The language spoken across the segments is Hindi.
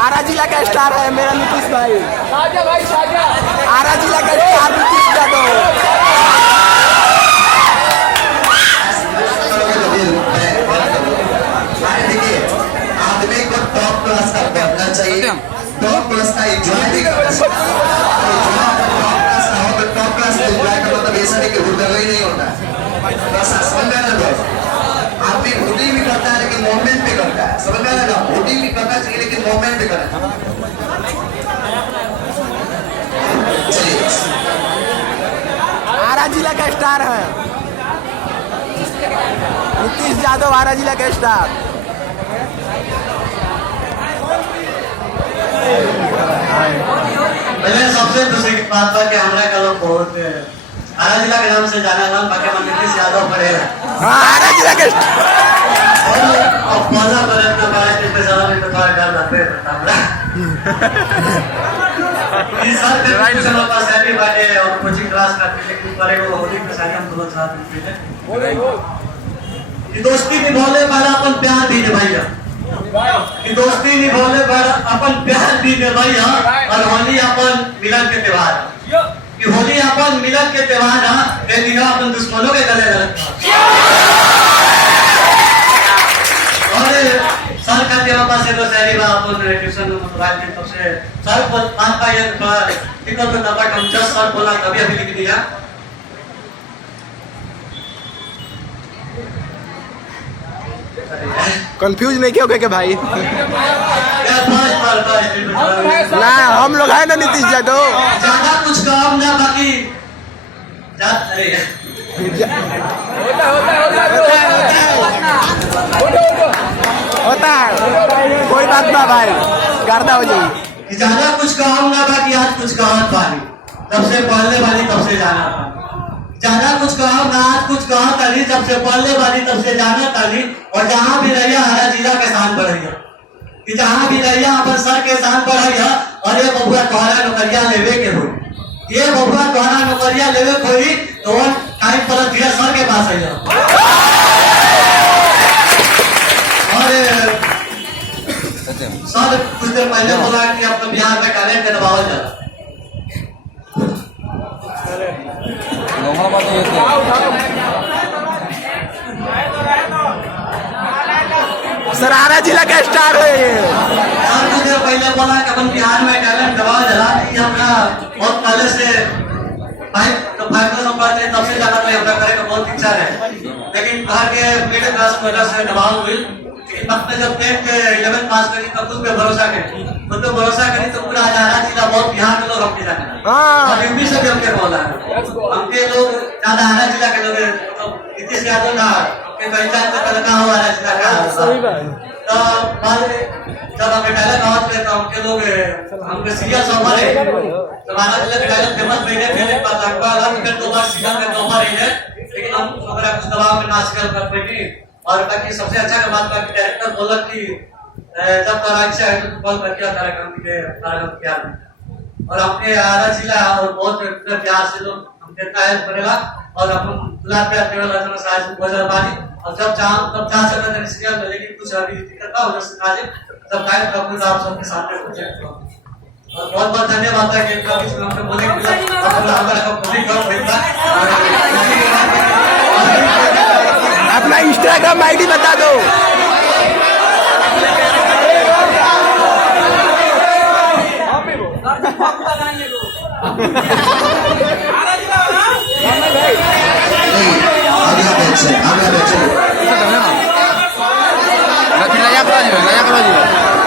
आरा जिला का स्टार है मेरा नीतीश भाई। आरा जिला का स्टार नीतीश यादव। आदमी को टॉप क्लास का पढ़ना चाहिए, टॉप क्लास का एंजॉय भी करना चाहिए। टॉप क्लास का एंजॉय का मतलब ऐसा नहीं कि हुडर ही नहीं होता है, बस समझ में ना लो। आदमी हुडी भी करता है लेकिन मूवमेंट भी करता है, समझ में ना। हुडी भी करना चाहिए लेकिन मूवमेंट भी करना चाहिए। आरा जिला का स्टार है नीतीश यादव, आरा जिला का स्टार। पहले सबसे दूसरी बात था कि हमारा का लोग बहुत आरा जिला के नाम से जाना नाम बाकी नीतीश यादव पड़ेगा। हाँ, आरा जिला के अब पहला प्रयत्न करा कि सारा में तो कर जाते हमरा इस साल के कुछ लोग पास हैप्पी बर्थडे और कोचिंग क्लास का लेकिन करेगा होली के साथ हम दोनों साथ मिलते हैं। ये दोस्ती निभाने वाला अपन प्यार भी निभाइया, ये दोस्ती निभाने वाला अपन प्यार भी निभाइया। और होली अपन मिलन के त्योहार, कि होली अपन मिलन के त्योहार है, लेकिन अपन दुश्मनों के गले लगा। और सर का तेरा पास है तो सारी बात अपन ट्यूशन में मोबाइल के तब से सर को पांच पाए टिकट तो नंबर हम 10 सर बोला कभी अभी लिख दिया। कंफ्यूज नहीं क्यों के भाई ना, हम लोग है ना नीतीश यादव। ज्यादा कुछ काम ना बाकी होता है कोई बात ना भाई, गर्दा हो जाएगी। ज्यादा कुछ काम ना बाकी आज कुछ काम पानी तब से पढ़ने वाली तब से जाना पानी। ज्यादा कुछ काम ना आज कुछ काम ताली जब से पढ़ने वाली तब से जाना ताली। और जहाँ भी रहिया हरा जिला के शान बढ़िया, कि जहाँ भी रहिया अपन सर के शान बढ़िया। और ये बबुआ तोहरा नौकरिया लेवे के हो, ये बबुआ तोहरा नौकरिया लेवे कोई तो टाइम पर धीरे सर के पास आइया। और सर कुछ देर पहले बोला कि अपने बिहार में टैलेंट के दबाव जा सर, आरा जिला का स्टार है ये। सर कुछ देर पहले बोला कि अपन बिहार में टैलेंट दबाव जला हमरा बहुत पहले से तब से जाना तो हमरा करे का बहुत इच्छा है, लेकिन बाहर के मिडिल क्लास वजह से दबाव हुई। वक्त में जब 11th पास करी तब खुद पे भरोसा करी, खुद पे भरोसा करी तो पूरा आरा जिला बहुत बिहार के लोग हमके जाने और यूपी से भी हमके बोला हमके लोग ज्यादा आरा जिला के लोग नीतीश यादव ना हमके पहचान से कलका हो आरा जिला का। तो बाद जब हमें डायलॉग आवाज पे तो हमके लोग हमके सीरियस हो रहे तो हमारा जिला के डायलॉग फेमस रहे थे। बात अखबार टिकट 2 बार सीधा में 2 बार रहे, लेकिन हम अगर कुछ दबाव में नाच कर बैठी। और बाकी सबसे अच्छा का बात बाकी डायरेक्टर बोला कि जब तारा इच्छा है तो कॉल करके कार्यक्रम के कार्यक्रम किया। और अपने आरा जिला और बहुत प्यार से लोग हमके कायल करेगा और अपन गुलाब प्यार देवे वाला जना साज गुजर बानी। और जब चाह तब चाह सकते हैं सीरियल में, लेकिन कुछ अभी दिक्कत था उधर से आज जब कायल कपूर आप सबके सामने पहुंचे। और बहुत बहुत धन्यवाद है कि कभी हमसे बोले कि हमारा कपूरी कम मिलता। अपना इंस्टाग्राम आईडी बता दो।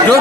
जो